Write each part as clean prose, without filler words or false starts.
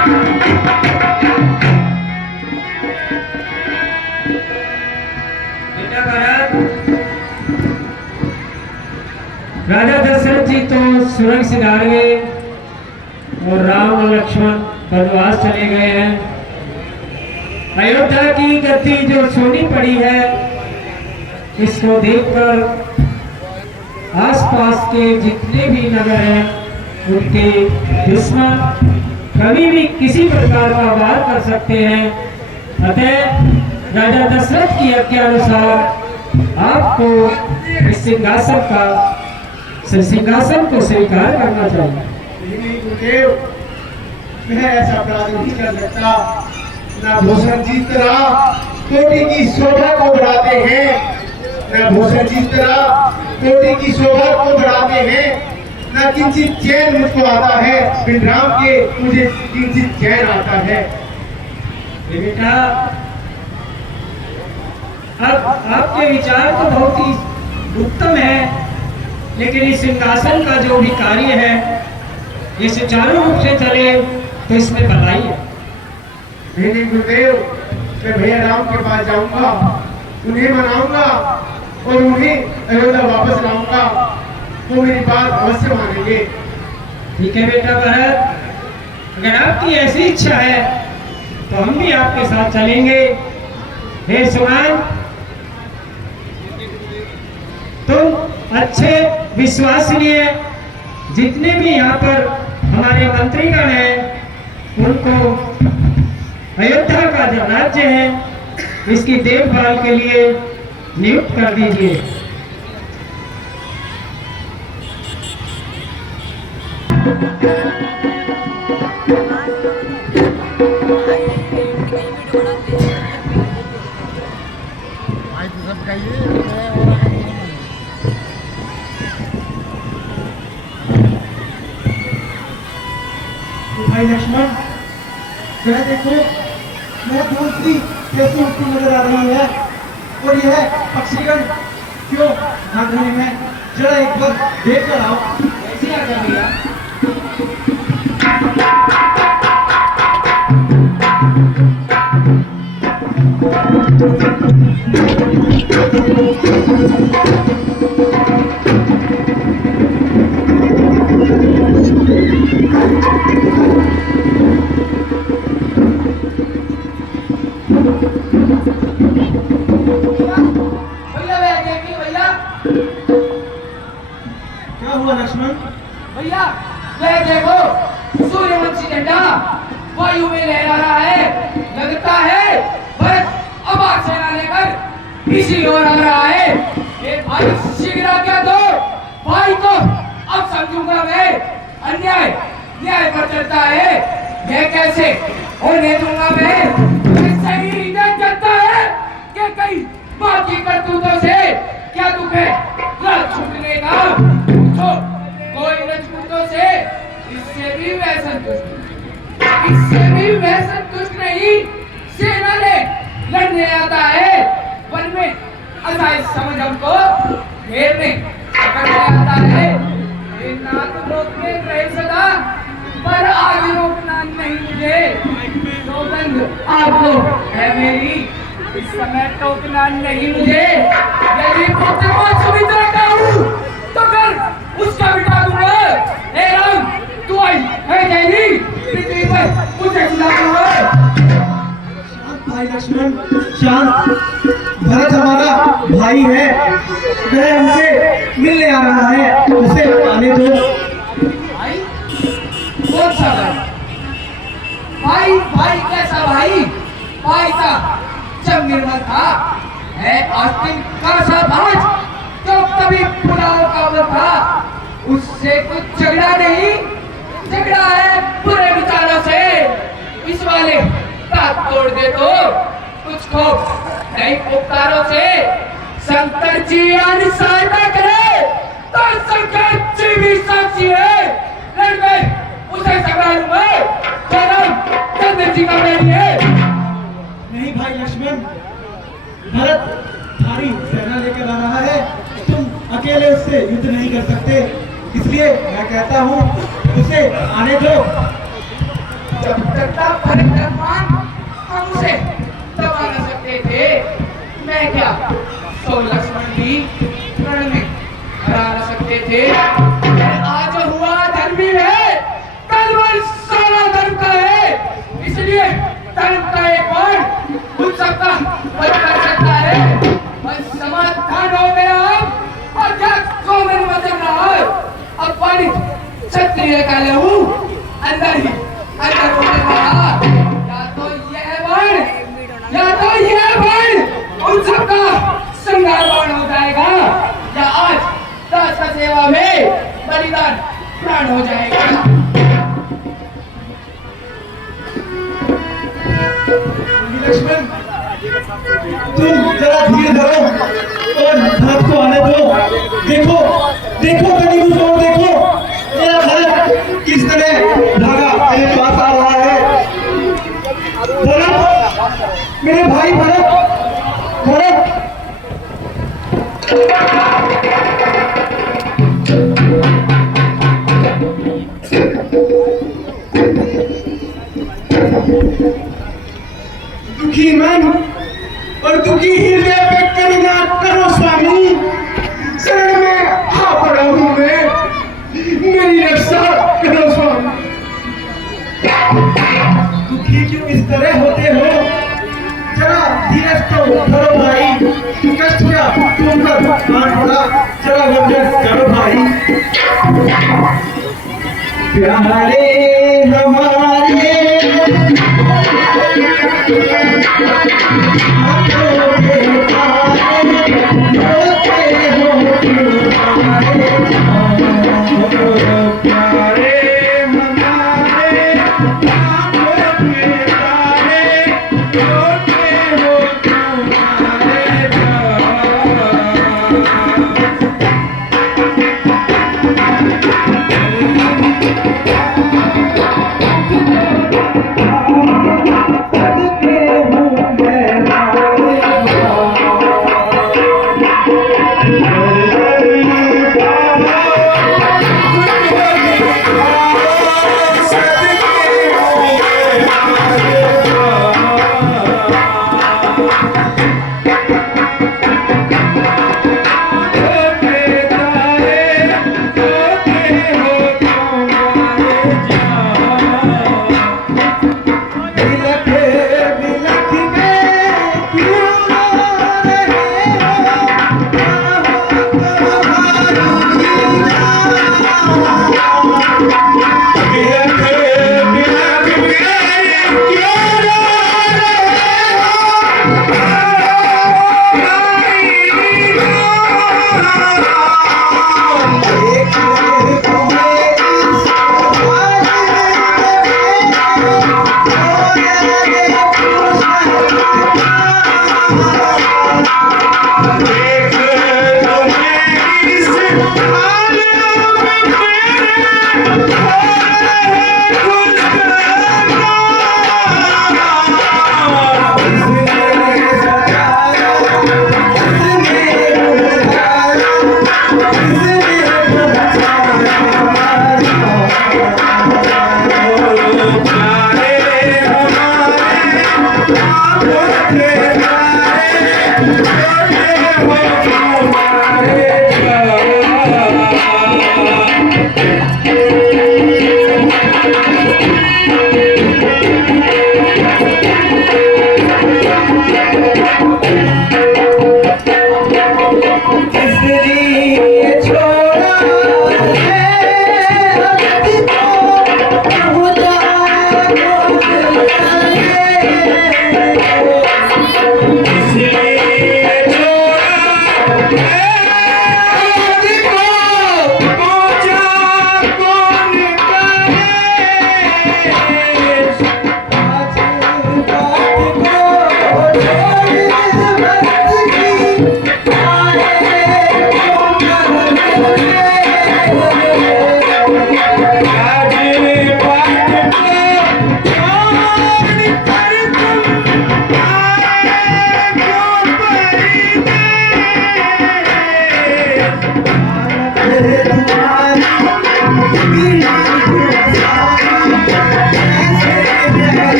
बेटा भरत, राजा दशरथ जी तो सुरंग से डाल गए और राम और लक्ष्मण वनवास चले गए हैं। अयोध्या की गद्दी जो सोनी पड़ी है, इसको देखकर आसपास के जितने भी नगर हैं उनके दुश्मन कभी भी किसी प्रकार का वार कर सकते हैं। अतः राजा दशरथ की आज्ञा अनुसार आपको इस सिंहासन को स्वीकार करना चाहिए। मैं ऐसा अपराध नहीं कर सकता। ना भूषण जी तरह कोटि की शोभा को बढ़ाते हैं, ना भूषण जी तरह कोटि की शोभा को बढ़ाते हैं, ना किंचित चैन मुझको आता है। बिन राम के मुझे किंचित चैन आता है। बेटा, अब आपके विचार तो बहुत ही उत्तम है, लेकिन इस सिंहासन का जो भी कार्य है ये सुचारू रूप से चले तो इसमें भलाई है। नहीं गुरुदेव, मैं भैया राम के पास जाऊंगा, उन्हें मनाऊंगा और उन्हें अयोध्या वापस लाऊंगा। वो मेरी बात अवश्य मानेंगे। ठीक है बेटा भरत, अगर आपकी ऐसी इच्छा है तो हम भी आपके साथ चलेंगे। हे सुमान, तुम अच्छे विश्वसनीय जितने भी यहाँ पर हमारे मंत्रीगण हैं उनको अयोध्या का जो राज्य है इसकी देखभाल के लिए नियुक्त कर दीजिए। भाई लक्ष्मण, जरा देखो, मेरा दूसरी कैसी उठती नजर आ रही है और यह पक्षीगण क्यों भाग रहे हैं? जरा एक बार देख कर आओ। ऐसी आ जा भैया। क्या हुआ लक्ष्मण? भैया ये देखो, सूर्यवंशी झंडा वायु में लहरा रहा है। लगता है भरत अबाक सेना लेकर इसी ओर आ रहा है। ये भाई शीघ्र आज्ञा दो, भाई तो अब समझूंगा मैं। अन्याय न्याय पर चलता है, यह कैसे होने दूंगा मैं। सही हृदय चलता है कि कई बाकी करतूतों से क्या दुख है रात छूटने का। पूछो कोई रजपूतों से, इससे भी मैं संतुष्ट नहीं। सेना ले लड़ने आता है, वन में असहाय समझ हमको घेरने पकड़ने आता है। ये नाक रोकने रहे सदा, पर आगे रोकना नहीं मुझे। सौगंध आप लोग है मेरी, इस समय टोकना नहीं मुझे। यदि पुत्र को सुमित्रा का हूँ तो फिर उसका बिठा दूंगा। हे राम, तू आई है नहीं पृथ्वी पर मुझे सुना शांत भाई लक्ष्मण, शांत। भरत हमारा भाई है, वह हमसे मिलने आ रहा है, उसे आने दो। भाई? कौन सा भाई? भाई कैसा भाई? भाई का जब निर्मल था है आस्तीन का साबाज, तो कभी पुलाव का वो था। उससे कुछ झगड़ा नहीं, झगड़ा है बुरे विचारों से। इस वाले बात तोड़ दे तो कुछ खौफ नहीं पुकारों से। शंकर जी सहायता करे तो शंकर जी भी साक्षी है। लड़ में उसे संभालूंगा, चंद्र जी का मेरी है। नहीं भाई लक्ष्मण, भरत भारी सेना लेकर आ रहा है, तुम अकेले उससे युद्ध नहीं कर सकते, इसलिए मैं कहता हूँ उसे आने दो। जब तक था परिक्रमान हम उसे दबा न सकते थे। मैं क्या 100 लक्ष्मण भी रण में हरा न सकते थे। आज हुआ धर्मी है, कल वह सारा धर्म का है। इसलिए धर्म का एक बाण उन सबका वध कर सकता है। बस समाधान हो गया अब, और क्या कौन बचल रहा है। अब पानी क्षत्रिय का लहू अंदर ही अंदर होने वाला। या तो यह बाण उन सबका संहार बाण हो जाएगा, या आज दास का सेवा में बलिदान प्राण हो जाएगा। लक्ष्मण, तुम जरा धीरे धरो और हाथ को आने दो। देखो देखो कहीं कुछ और देखो, मेरा भरत किस तरह भागा मेरे पास आ रहा है। भरत, मेरे भाई भरत, भरत। दुखी मन और दुखी हृदय पे करुणा करो स्वामी। शरण में आ पड़ा हूं मैं, मेरी रक्षा करो स्वामी। दुखी क्यों इस तरह होते हो, जरा धीरज तो धरो भाई। कष्ट क्या तुम पर मान पड़ा, जरा वंदन करो भाई। प्यारे हमारे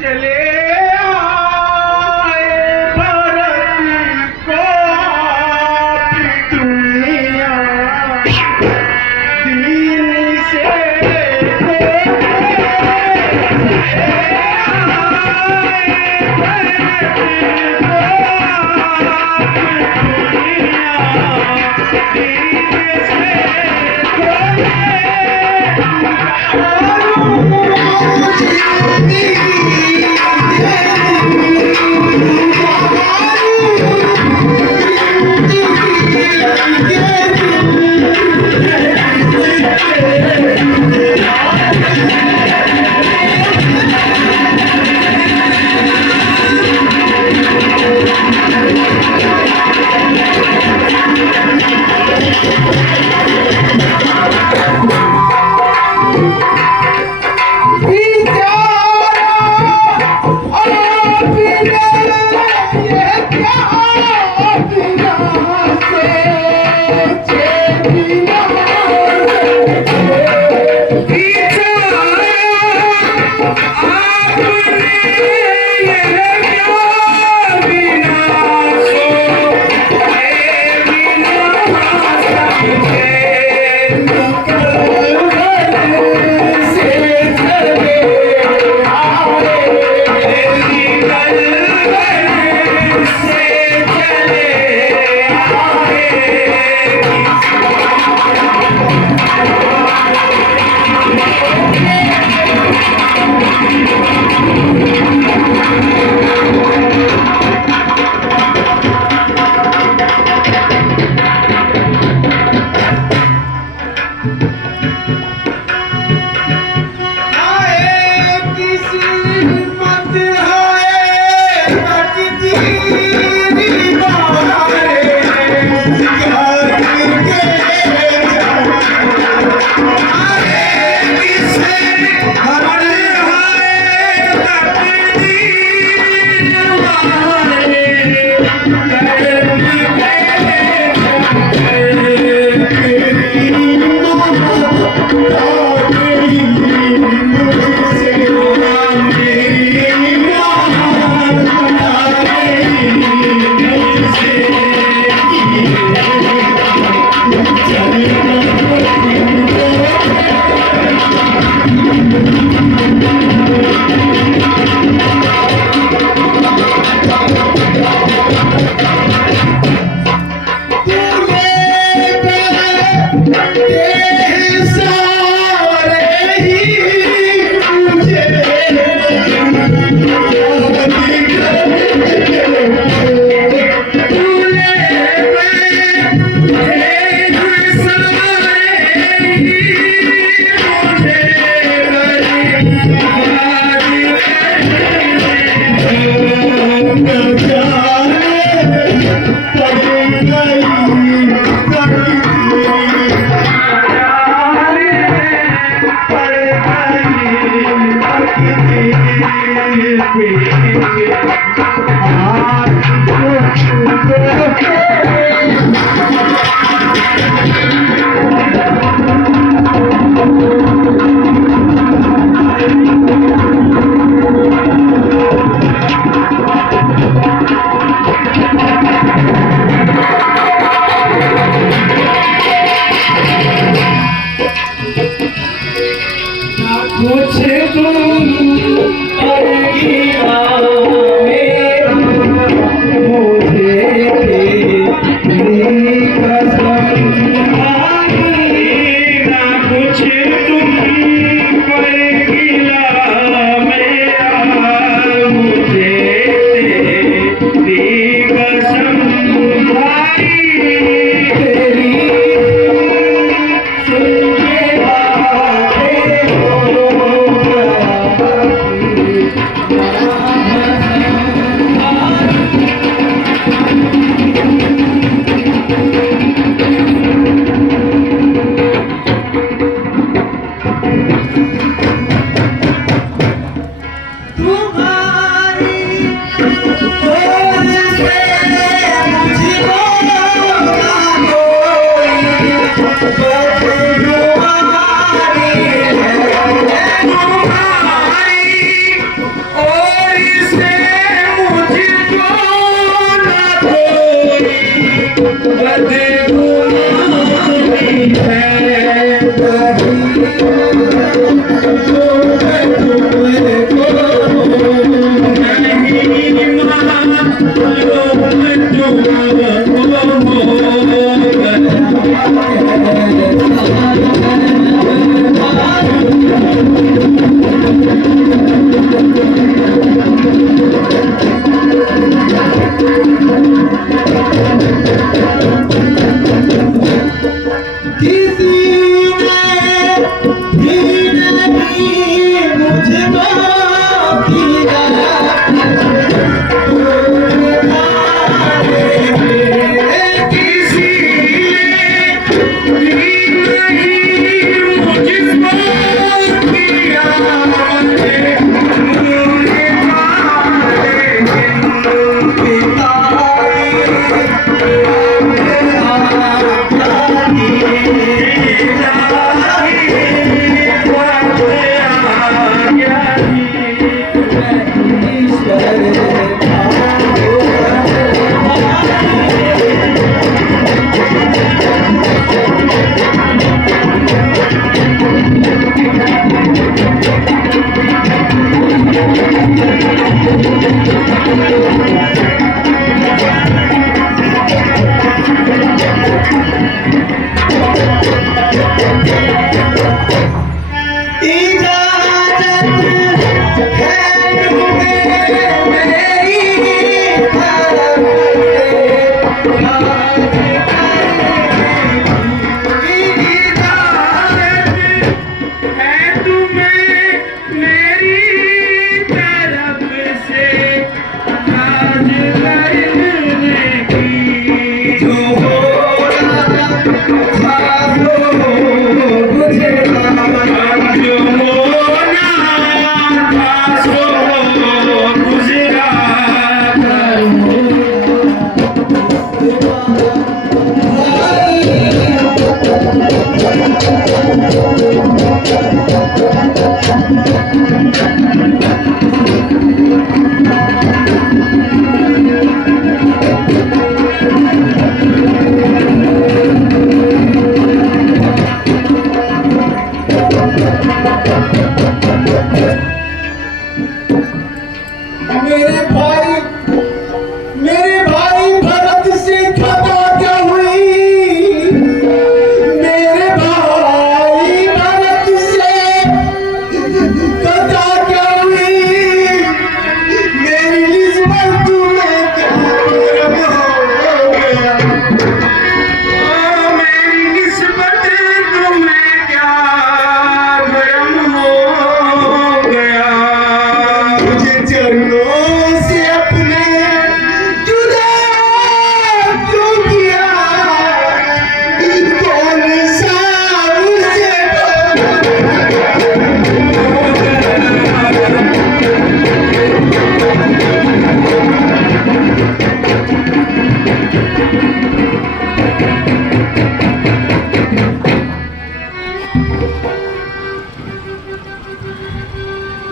चले आए भारत को आपकी दुनिया दीन से हमारे भी नहीं मुझको दिया किसी ने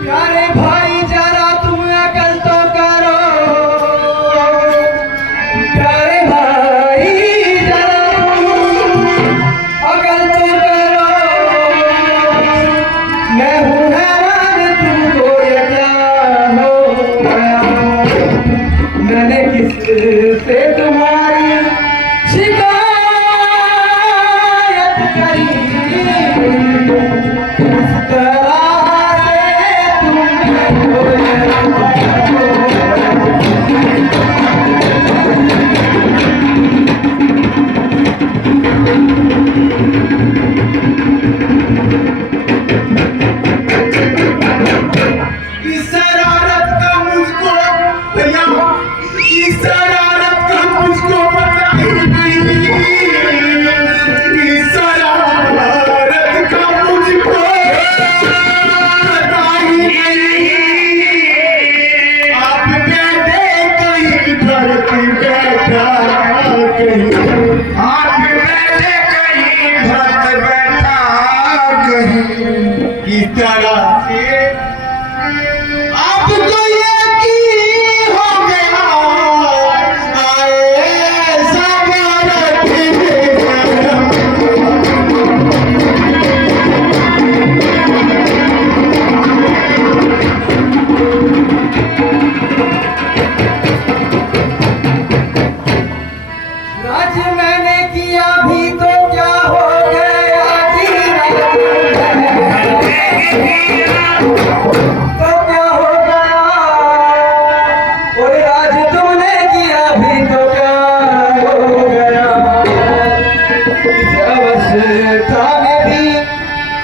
प्यारे भाई जरा तुम अकल तो करो, प्यारे भाई जरा तुम अकल तो करो। मैं हूँ हैरान तुमको ये क्या हो गया, मैंने किससे तुम्हारी शिकायत करी, इस तरह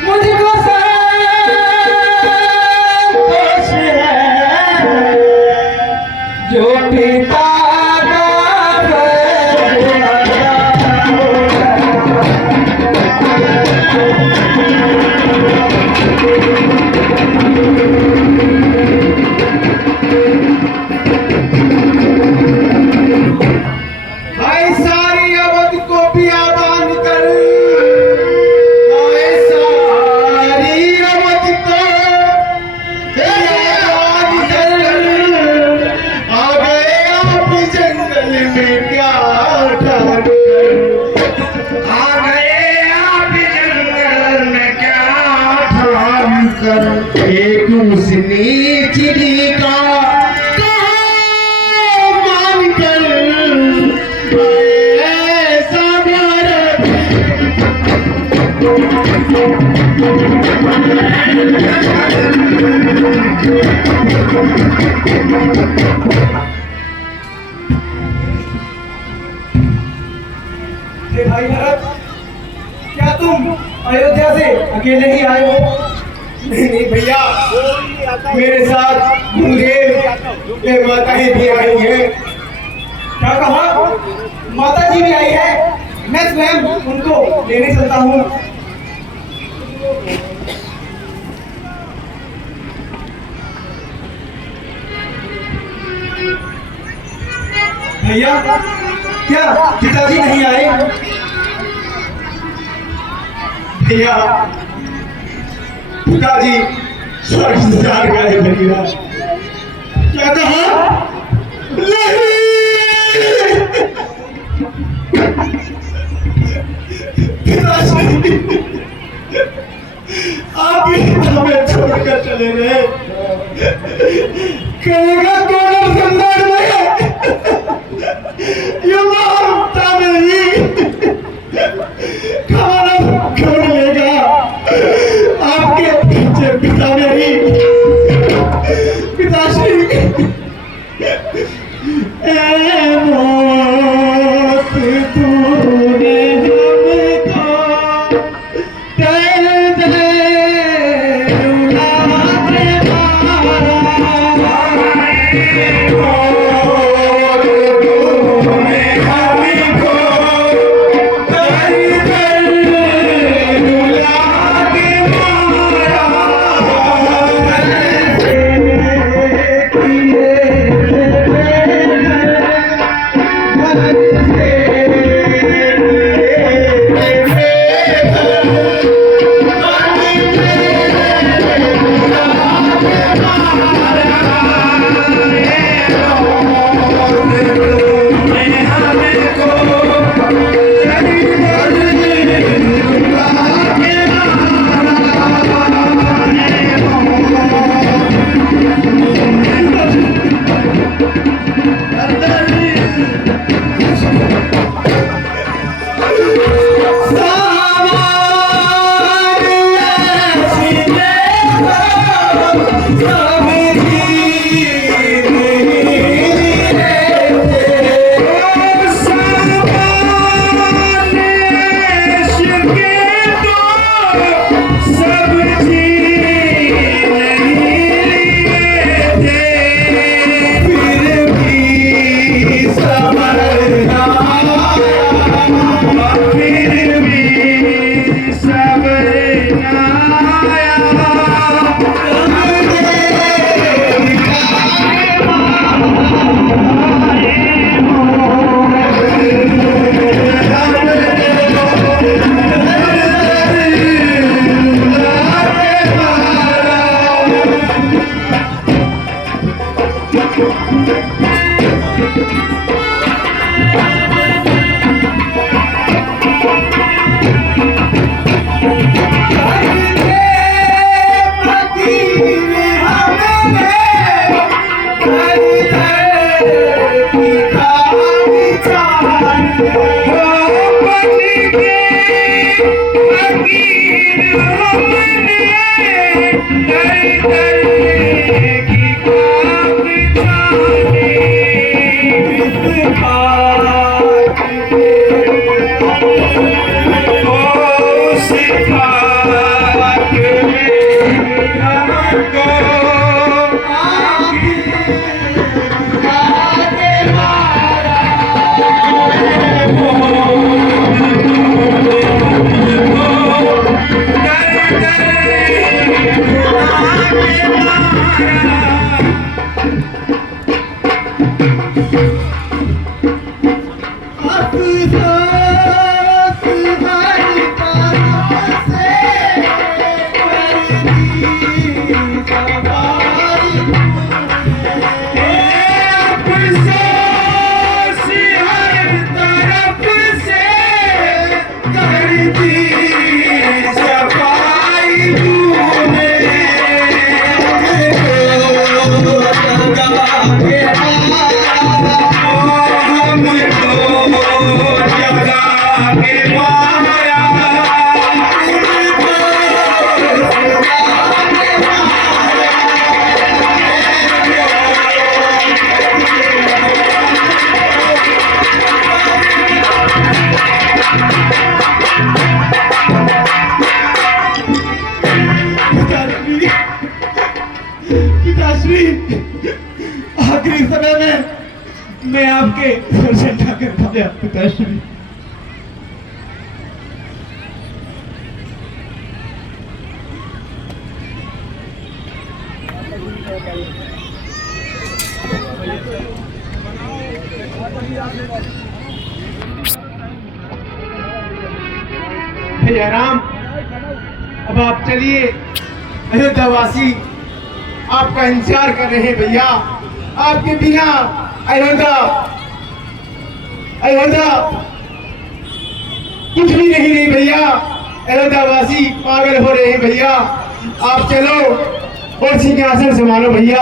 मुझको कर एक उसने चिड़ी का कहा मान कर ऐसा भारत भाई भरत, क्या तुम अयोध्या से अकेले ही आए हो? नहीं भैया, मेरे साथ गुरुदेव ये माता ही भी आई है। क्या कहा? माता जी भी आई है? मैं स्वयं उनको लेने चलता हूँ। भैया, क्या पिताजी नहीं आए? भैया, पिताजी स्वर्ग से जा गए भैया। क्या कहा? नहीं, पिताजी आप ही हमें छोड़कर चले गए। कहेगा कौन अब संसार में ये मानता नहीं, खाना कौन लेगा? आपके पीछे पिता मेरी पिताश्री ए मौत तूने हमको दर्द आखिरी समय में मैं आपके दर्शन कर पाया पिताश्री। भैया राम, अब आप चलिए। अयोध्यावासी आपका इंतजार कर रहे हैं भैया। आपके बिना अयोध्या कुछ भी नहीं रही भैया। अयोध्यावासी पागल हो रहे हैं भैया। आप चलो और सिंहासन संभालो भैया,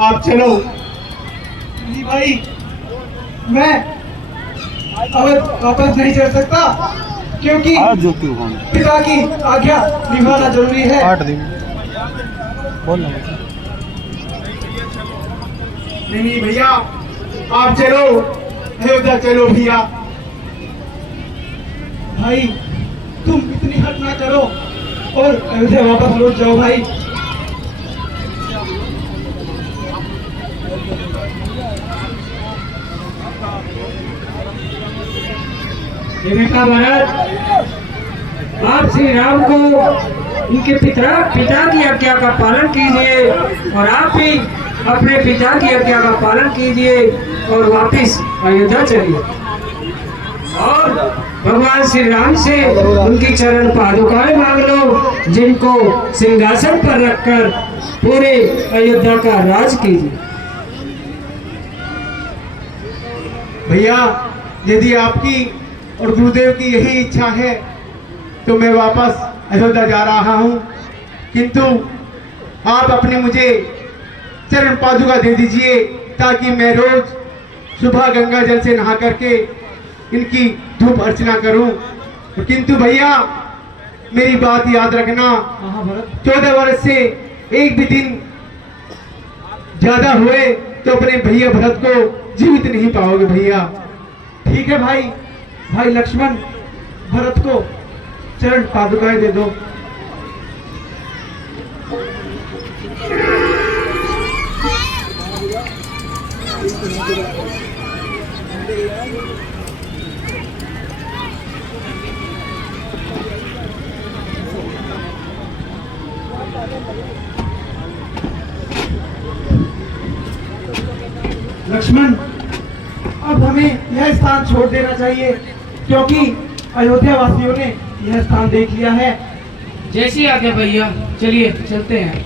आप चलो। जी भाई, मैं अब वापस नहीं चल सकता क्योंकि पिता की आज्ञा निभाना जरूरी है। नहीं भैया, आप चलो, अयोध्या चलो भैया। भाई तुम इतनी हट ना करो और अयोध्या वापस लौट जाओ भाई। ये बेटा भरत, आप श्री राम को उनके पिता की आज्ञा का पालन कीजिए और आप भी अपने पिता की आज्ञा का पालन कीजिए और वापस अयोध्या चलिए और भगवान श्री राम से उनकी चरण पादुकाएं मांग लो, जिनको सिंहासन पर रखकर पूरे अयोध्या का राज कीजिए। भैया, यदि आपकी और गुरुदेव की यही इच्छा है तो मैं वापस अयोध्या जा रहा हूँ, किंतु आप अपने मुझे चरण पादुका दे दीजिए ताकि मैं रोज सुबह गंगा जल से नहा करके इनकी धूप अर्चना करूं। किंतु भैया, मेरी बात याद रखना, 14 वर्ष से एक भी दिन ज्यादा हुए तो अपने भैया भरत को जीवित नहीं पाओगे भैया। ठीक है भाई। भाई लक्ष्मण, भरत को चरण पादुकाएं दे दो। लक्ष्मण, अब हमें यह स्थान छोड़ देना चाहिए क्योंकि अयोध्या वासियों ने यह स्थान देख लिया है। जैसी आज्ञा भैया, चलिए चलते हैं।